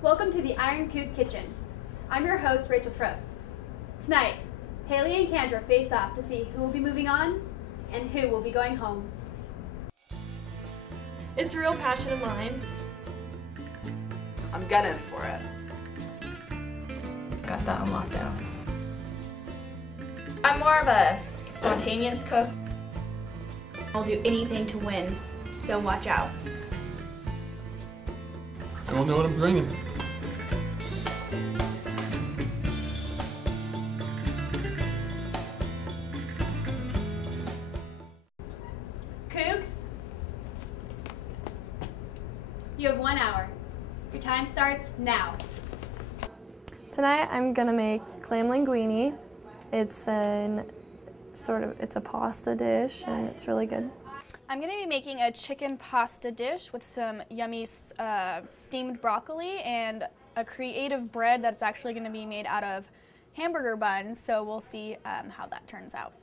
Welcome to the Iron Coug Kitchen. I'm your host, Rachel Trost. Tonight, Haley and Kendra face off to see who will be moving on and who will be going home. It's a real passion of mine. I'm gunning for it. Got that on lockdown. I'm more of a spontaneous cook. I'll do anything to win, so watch out. I don't know what I'm bringing. Cougs, you have 1 hour. Your time starts now. Tonight I'm gonna make clam linguine. It's a pasta dish and it's really good. I'm going to be making a chicken pasta dish with some yummy steamed broccoli and a creative bread that's actually going to be made out of hamburger buns, so we'll see how that turns out.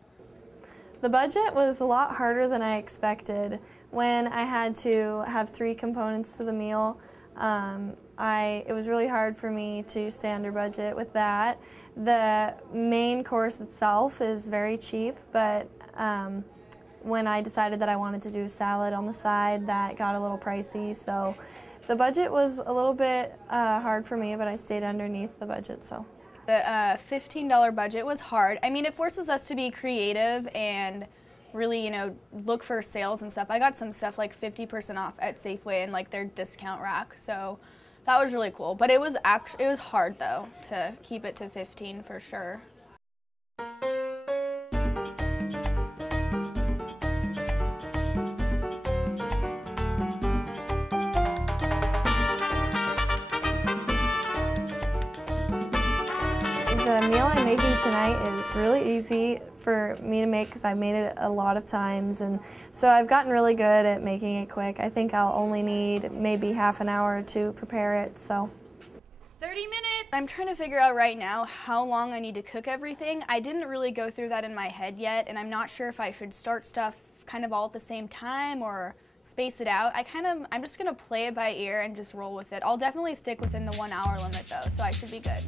The budget was a lot harder than I expected. When I had to have 3 components to the meal, it was really hard for me to stay under budget with that. The main course itself is very cheap, but when I decided that I wanted to do salad on the side, that got a little pricey. So the budget was a little bit hard for me, but I stayed underneath the budget. So the $15 budget was hard. I mean, it forces us to be creative and really, look for sales and stuff. I got some stuff like 50% off at Safeway and like their discount rack, so that was really cool. But it was hard though to keep it to 15 for sure. The meal I'm making tonight is really easy for me to make because I've made it a lot of times, and so I've gotten really good at making it quick. I think I'll only need maybe half an hour to prepare it. So 30 minutes! I'm trying to figure out right now how long I need to cook everything. I didn't really go through that in my head yet, and I'm not sure if I should start stuff kind of all at the same time or space it out. I'm just gonna play it by ear and just roll with it. I'll definitely stick within the 1 hour limit though, so I should be good.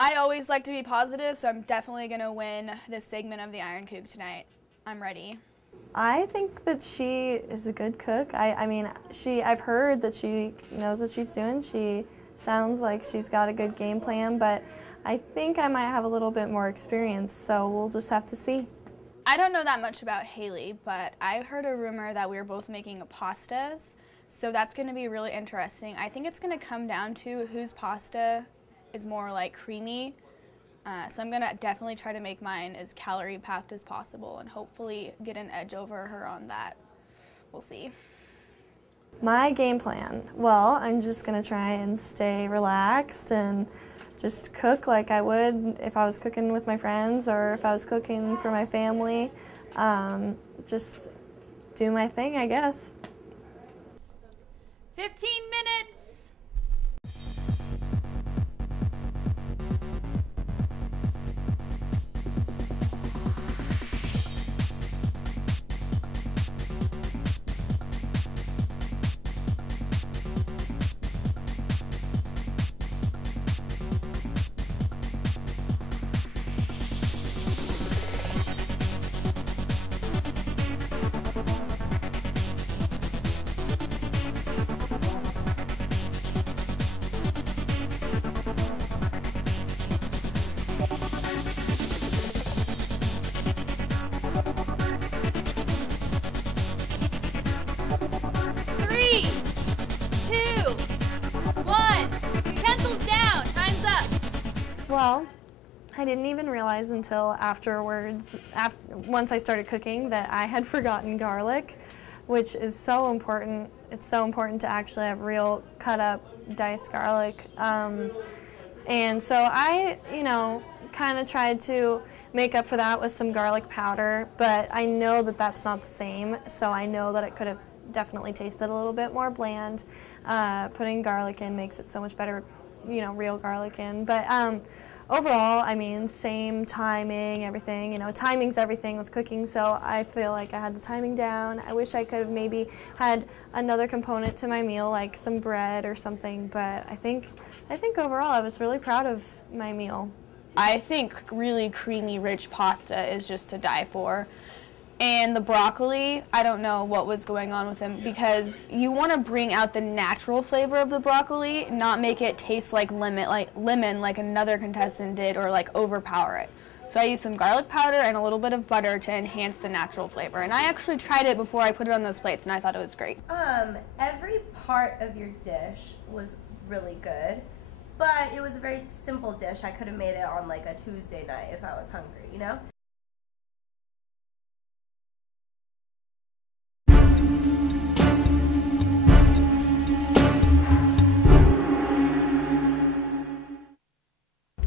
I always like to be positive, so I'm definitely going to win this segment of the Iron Coug tonight. I'm ready. I think that she is a good cook. I've heard that she knows what she's doing. She sounds like she's got a good game plan, but I think I might have a little bit more experience, so we'll just have to see. I don't know that much about Haley, but I heard a rumor that we were both making pastas, so that's going to be really interesting. I think it's going to come down to whose pasta is more like creamy, so I'm gonna definitely try to make mine as calorie packed as possible and hopefully get an edge over her on that. We'll see. My game plan, well, I'm just gonna try and stay relaxed and just cook like I would if I was cooking with my friends or if I was cooking for my family. Just do my thing, I guess. 15 minutes! Well, I didn't even realize until afterwards, once I started cooking, that I had forgotten garlic, which is so important. It's so important to actually have real cut up diced garlic. And so I, kind of tried to make up for that with some garlic powder, but I know that that's not the same, so I know that it could have definitely tasted a little bit more bland. Putting garlic in makes it so much better, you know, real garlic in. But overall, I mean, same timing, everything. You know, timing's everything with cooking, so I feel like I had the timing down. I wish I could have maybe had another component to my meal, like some bread or something, but I think overall I was really proud of my meal. I think really creamy, rich pasta is just to die for. And the broccoli, I don't know what was going on with them, because you want to bring out the natural flavor of the broccoli, not make it taste like lemon like another contestant did, or like overpower it. So I used some garlic powder and a little bit of butter to enhance the natural flavor. And I actually tried it before I put it on those plates, and I thought it was great. Every part of your dish was really good, but it was a very simple dish. I could have made it on like a Tuesday night if I was hungry, you know?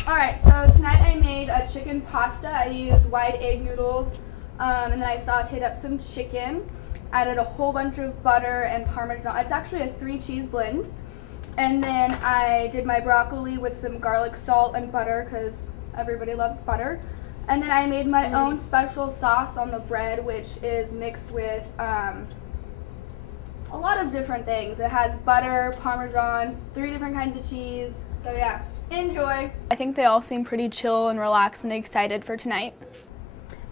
Alright, so tonight I made a chicken pasta. I used white egg noodles, and then I sauteed up some chicken, added a whole bunch of butter and Parmesan. It's actually a 3-cheese blend. And then I did my broccoli with some garlic salt and butter, because everybody loves butter. And then I made my own special sauce on the bread, which is mixed with a lot of different things. It has butter, Parmesan, 3 different kinds of cheese. So yeah, enjoy. I think they all seem pretty chill and relaxed and excited for tonight.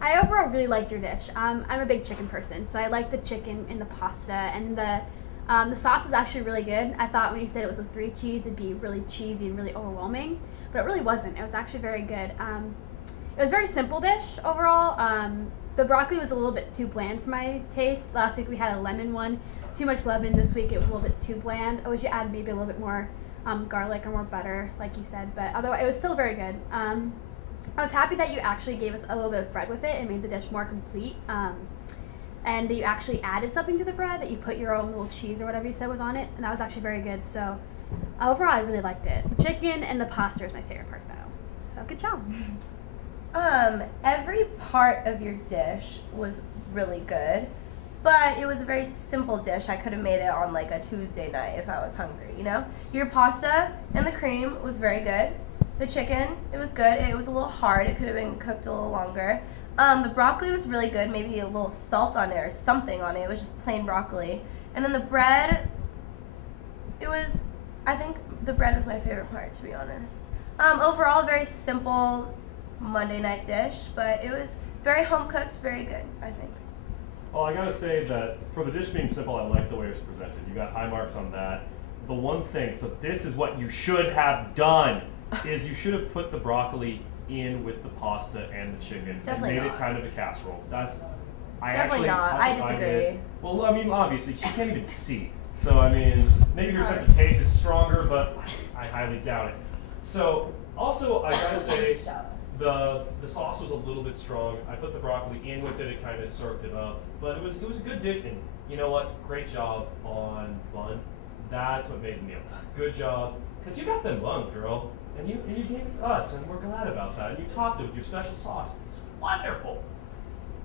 I overall really liked your dish. I'm a big chicken person, so I liked the chicken in the pasta, and the sauce was actually really good. I thought when you said it was a 3 cheese, it'd be really cheesy and really overwhelming, but it really wasn't. It was actually very good. It was a very simple dish overall. The broccoli was a little bit too bland for my taste. Last week we had a lemon one. Too much lemon. This week it was a little bit too bland. I wish you added maybe a little bit more garlic or more butter, like you said, but otherwise it was still very good. I was happy that you actually gave us a little bit of bread with it and made the dish more complete, and that you actually added something to the bread, that you put your own little cheese or whatever you said was on it, and that was actually very good. So overall I really liked it. The chicken and the pasta is my favorite part though, so good job. Every part of your dish was really good, but it was a very simple dish. I could have made it on like a Tuesday night if I was hungry, you know? Your pasta and the cream was very good. The chicken, it was good. It was a little hard. It could have been cooked a little longer. The broccoli was really good. Maybe a little salt on it or something on it. It was just plain broccoli. And then the bread, I think the bread was my favorite part, to be honest. Overall, very simple Monday night dish, but it was very home cooked, very good, I think. Well, I gotta say that for the dish being simple, I like the way it was presented. You got high marks on that. The one thing, so this is what you should have done, is you should have put the broccoli in with the pasta and the chicken. Definitely and made not. it kind of a casserole. Definitely not. I disagree. Well, I mean, obviously, she can't even see. So, I mean, maybe her sense of taste is stronger, but I highly doubt it. So, also, I gotta say, the sauce was a little bit strong. I put the broccoli in with it, it kind of served it up. But it was a good dish, and you know what? Great job on bun. That's what made the meal. Good job. Because you got them buns, girl. And you gave it to us, and we're glad about that. And you topped it with your special sauce. It's wonderful.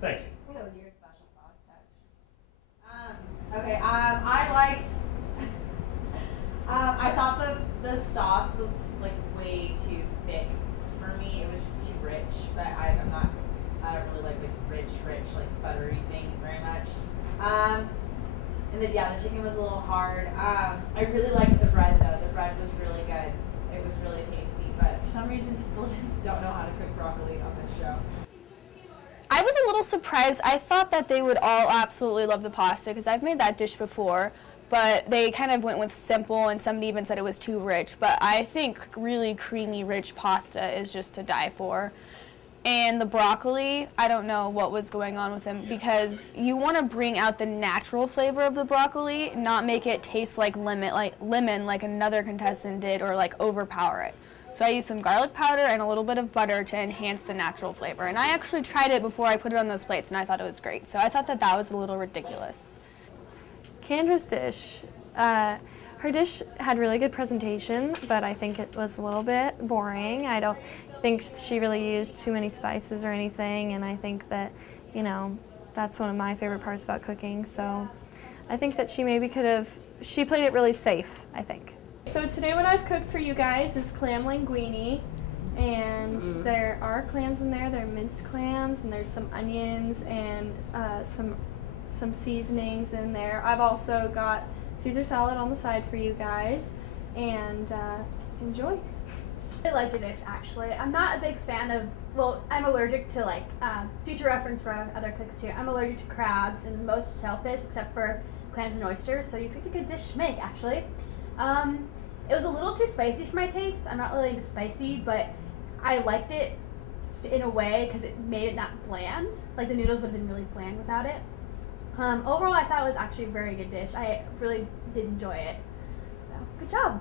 Thank you. What was your special sauce touch? Okay, I liked, I thought the sauce was like way too thick for me. It was just too rich, but I don't really like rich, like buttery things very much. And then yeah, the chicken was a little hard. I really liked the bread though. The bread was really good. It was really tasty, but for some reason people just don't know how to cook broccoli on this show. I was a little surprised. I thought that they would all absolutely love the pasta, because I've made that dish before, but they kind of went with simple, and somebody even said it was too rich. But I think really creamy, rich pasta is just to die for. And the broccoli, I don't know what was going on with them, because you want to bring out the natural flavor of the broccoli, not make it taste like lemon like another contestant did, or like overpower it. So I used some garlic powder and a little bit of butter to enhance the natural flavor. And I actually tried it before I put it on those plates, and I thought it was great. So I thought that was a little ridiculous. Kandra's dish, her dish had really good presentation, but I think it was a little bit boring. I don't think she really used too many spices or anything, and I think that, you know, that's one of my favorite parts about cooking. So I think that she maybe could have she played it really safe, I think. So today what I've cooked for you guys is clam linguine, and there are clams in there. There are minced clams, and there's some onions and some seasonings in there. I've also got Caesar salad on the side for you guys, and enjoy. I like your dish, actually. I'm not a big fan of, well, I'm allergic to, like, future reference for other cooks too. I'm allergic to crabs and most shellfish except for clams and oysters, so you picked a good dish to make, actually. It was a little too spicy for my taste. I'm not really into spicy, but I liked it in a way because it made it not bland. Like, the noodles would have been really bland without it. Overall, I thought it was actually a very good dish. I really did enjoy it. So, good job.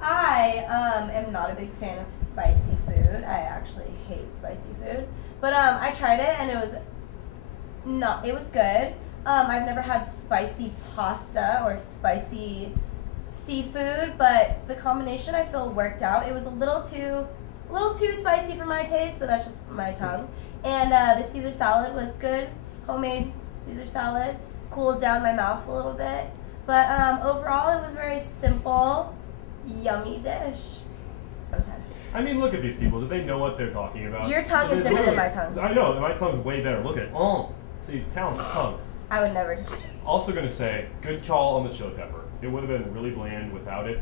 I am not a big fan of spicy food. I actually hate spicy food. But I tried it and it was good. I've never had spicy pasta or spicy seafood, but the combination I feel worked out. It was a little too spicy for my taste, but that's just my tongue. And the Caesar salad was good. Homemade Caesar salad. Cooled down my mouth a little bit. But overall, it was a very simple, yummy dish. I mean, look at these people. Do they know what they're talking about? Your tongue is different than my tongue. I know. My tongue's way better. Look at it. Oh, see, talented tongue. I would never. Also going to say, good call on the chili pepper. It would have been really bland without it.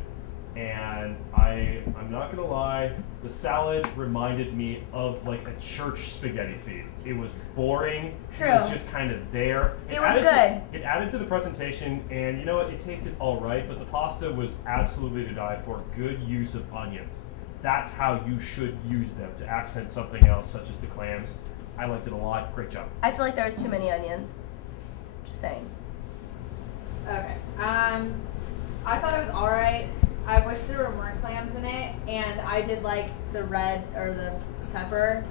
And I'm not going to lie, the salad reminded me of like a church spaghetti feed. It was boring. True. It was just kind of there. It was good. It added to the presentation, and you know what? It tasted all right, but the pasta was absolutely to die for. Good use of onions. That's how you should use them, to accent something else, such as the clams. I liked it a lot. Great job. I feel like there was too many onions. Just saying. Okay. I thought it was alright. I wish there were more clams in it, and I did like the red or the pepper.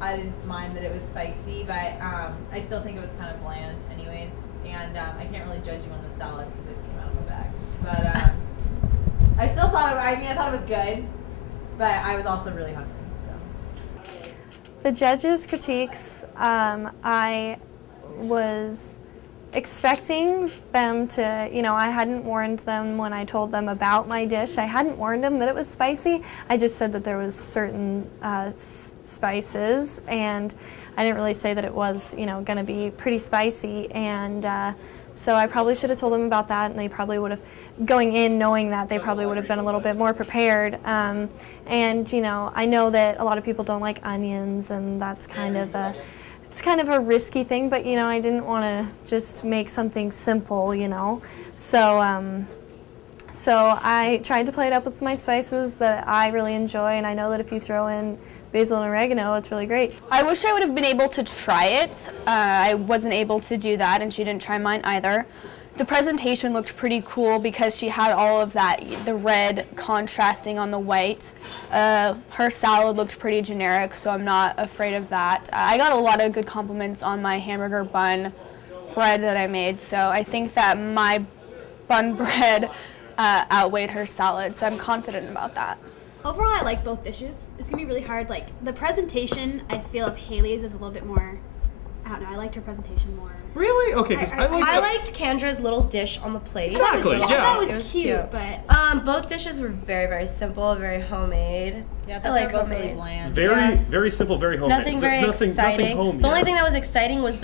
I didn't mind that it was spicy, but I still think it was kind of bland anyways. And I can't really judge you on the salad because it came out of the bag. But I still thought I thought it was good, but I was also really hungry. So The judges' critiques, I was expecting them to, I hadn't warned them when I told them about my dish. I hadn't warned them that it was spicy. I just said that there was certain spices, and I didn't really say that it was, going to be pretty spicy. And so I probably should have told them about that, and they probably would have, going in knowing that, they probably would have been a little bit more prepared. And, I know that a lot of people don't like onions, and that's kind of it's kind of a risky thing, but I didn't want to just make something simple, So so I tried to play it up with my spices that I really enjoy, and I know that if you throw in basil and oregano, it's really great. I wish I would have been able to try it. I wasn't able to do that, and she didn't try mine either. The presentation looked pretty cool because she had all of that, the red contrasting on the white. Her salad looked pretty generic, so I'm not afraid of that. I got a lot of good compliments on my hamburger bun bread that I made, so I think that my bun bread outweighed her salad, so I'm confident about that. Overall, I like both dishes. It's gonna be really hard. Like, the presentation, I feel, of Haley's was a little bit more, I don't know, I liked her presentation more. Really? Okay, because I liked Kendra's little dish on the plate. Exactly, yeah. That was It was cute, but both dishes were very, very simple, very homemade. yeah, I like both homemade. really bland. Very simple, very homemade. Nothing very exciting. Nothing home, the only thing that was exciting was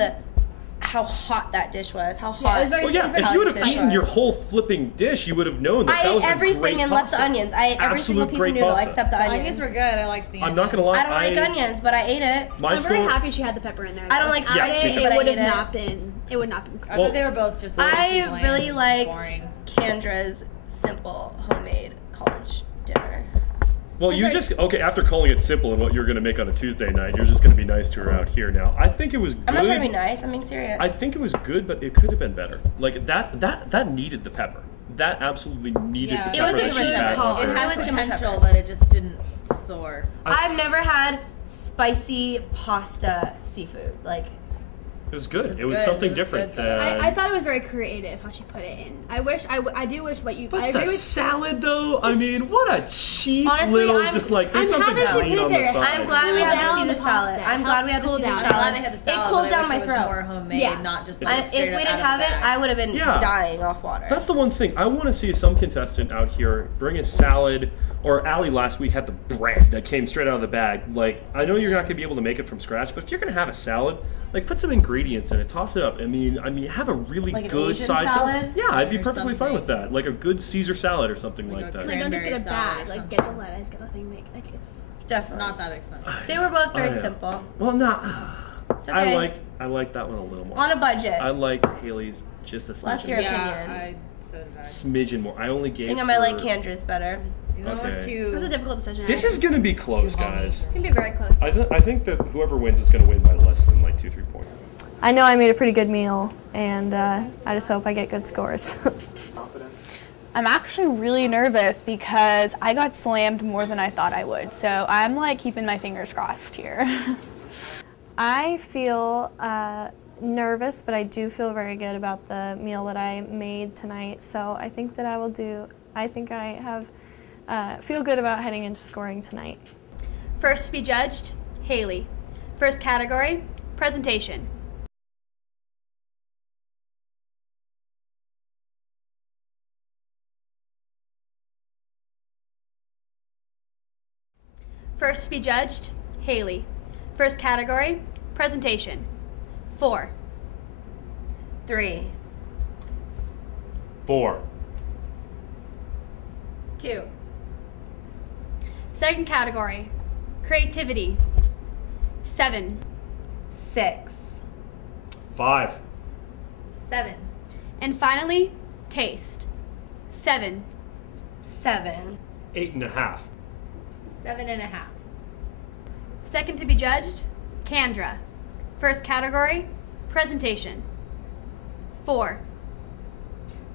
how hot that dish was. How hot. it was very, Well, yeah, it was very if you would have delicious. eaten your whole flipping dish, you would have known that I that was ate a everything great and left the pasta. onions. I ate every single Absolute piece great of noodle pasta. except the The onions. onions were good. I liked the onions. I'm not gonna lie. I don't like onions, but I ate it. My I'm school. very happy she had the pepper in there. I don't like Without spicy, it, but I it would ate have it. not been. It would not been. I thought they were both just way too I bland really and liked boring. Kendra's simple homemade college dinner. Well, you just after calling it simple and what you're gonna make on a Tuesday night, you're just gonna be nice to her out here now. I think it was good. I'm not trying to be nice. I'm being serious. I think it was good, but it could have been better. Like that needed the pepper. That absolutely needed the pepper. It was that too she much had. pepper. It had It was too much potential, pepper. but it just didn't soar. I've never had spicy pasta seafood. Like, It was good. It's It was good. something It was different. good, though. I thought it was very creative how she put it in. I do wish what you. But I agree the with salad, though, I mean, what a cheap Honestly, little, I'm- just like, there's I'm something happy she green put it on the there. side. I'm glad we Cool have down the the Caesar salad. pasta. I'm glad we have the Cool Caesar down. I'm glad salad. they have a It salad, cooled but I down wish my it was throat. more homemade, Yeah. not just It like is. If straight we up didn't out of have the it, bag. I would have been Yeah. dying off water. That's the one thing. I want to see some contestant out here bring a salad, or Allie last week had the bread that came straight out of the bag. Like, I know you're not going to be able to make it from scratch, but if you're going to have a salad, like, put some ingredients in it, toss it up. I mean, have a really Like an good Asian size salad? Yeah, I'd be Or perfectly fine with something. that. Like a good Caesar salad or something Like like a that. Like, don't just get a cranberry salad bag. or Like, get the lettuce, get the thing, make like it's. It's Definitely. not that expensive. They were both very Oh, yeah. simple. Well, not. It's okay. I liked that one a little more. On a budget. I liked Haley's just a What's smidgen. your Yeah, opinion? so did I. Smidgen more. I only I gave think I might like her- Candra's better. That was Okay. too. It was a difficult decision. This is going to be close, Too homey. guys. It's gonna be very close. I think that whoever wins is going to win by less than like 2-3 points. I know I made a pretty good meal, and I just hope I get good scores. I'm actually really nervous because I got slammed more than I thought I would. So I'm like keeping my fingers crossed here. I feel nervous, but I do feel very good about the meal that I made tonight. So I think that I think I have feel good about heading into scoring tonight. First to be judged, Haley. First category, presentation. First to be judged, Haley. First category, presentation. 4. 3. 4. 2. Second category, creativity. 7. 6. 5. 7. And finally, taste. 7. 7. 8.5. 7.5. Second to be judged, Kendra. First category, presentation. 4.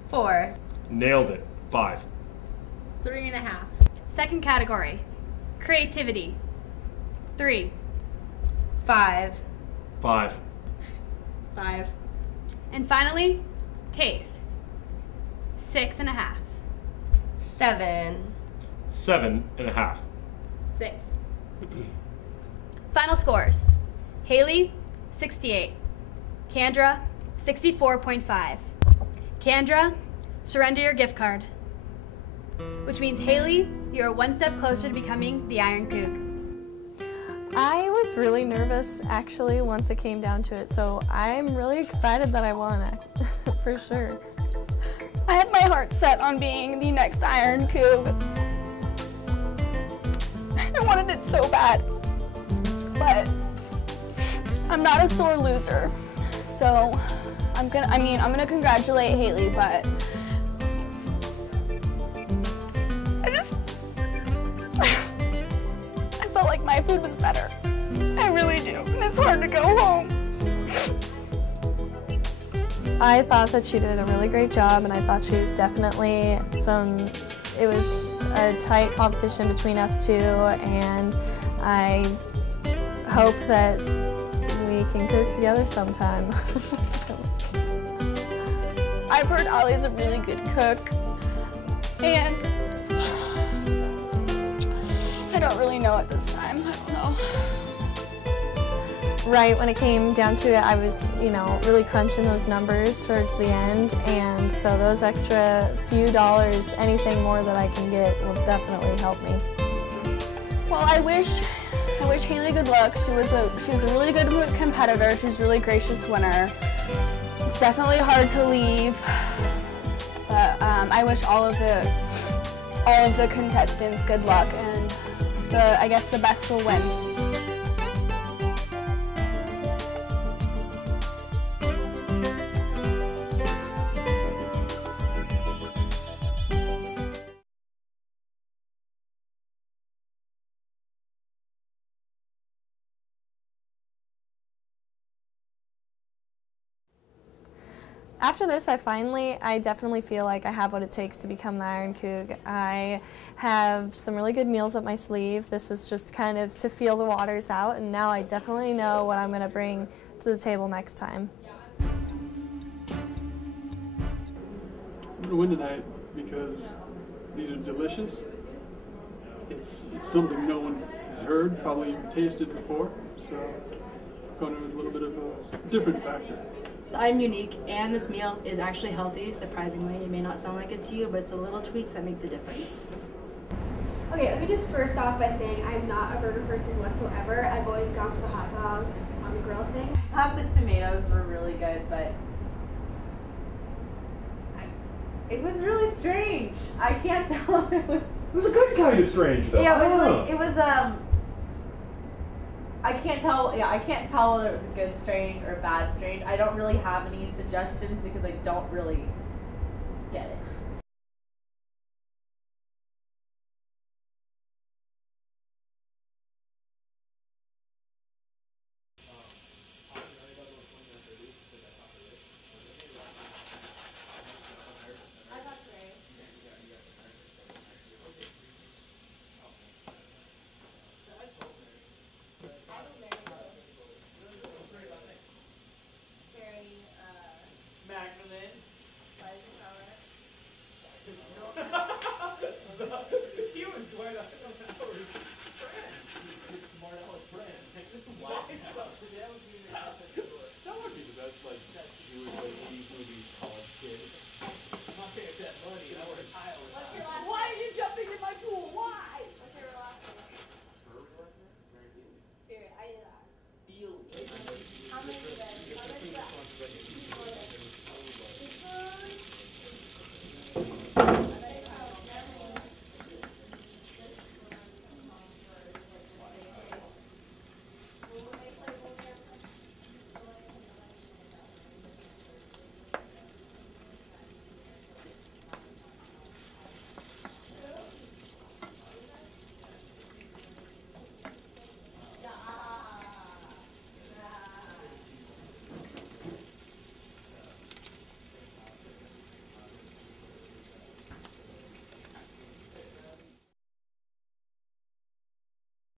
4. Nailed it. 5. 3.5. Second category, creativity. 3. 5. 5. 5. And finally, taste. 6.5. 7. 7.5. 6. Final scores. Haley, 68. Kendra, 64.5. Kendra, surrender your gift card. Which means, Haley, you're one step closer to becoming the Iron Coug. I was really nervous actually once it came down to it, so I'm really excited that I won, for sure. I had my heart set on being the next Iron Coug. I wanted it so bad, but I'm not a sore loser. So I'm gonna congratulate Haley, but I felt like my food was better. I really do, and it's hard to go home. I thought that she did a really great job, and I thought she was definitely it was a tight competition between us two, and I hope that we can cook together sometime. I've heard Ali's a really good cook, and I don't really know at this time. I don't know. Right when it came down to it, I was, really crunching those numbers towards the end, and so those extra few dollars, anything more that I can get will definitely help me. Well, I wish Haley good luck. She was a really good competitor. She was a really gracious winner. It's definitely hard to leave, but I wish all of the contestants good luck, and I guess the best will win. After this, I definitely feel like I have what it takes to become the Iron Coug. I have some really good meals up my sleeve. This was just kind of to feel the waters out, and now I definitely know what I'm going to bring to the table next time. I'm going to win tonight because these are delicious. It's something no one has heard, probably even tasted before, so going in with a little bit of a different factor. I'm unique, and this meal is actually healthy, surprisingly. It may not sound like it to you, but it's the little tweaks that make the difference. Okay, let me just first off by saying I'm not a burger person whatsoever. I've always gone for the hot dogs on the grill thing. The tomatoes were really good, but it was really strange. I can't tell. It was a good kind of strange, though. Yeah, it was I can't tell. Yeah, I can't tell whether it was a good strange or a bad strange. I don't really have any suggestions because I don't really get it.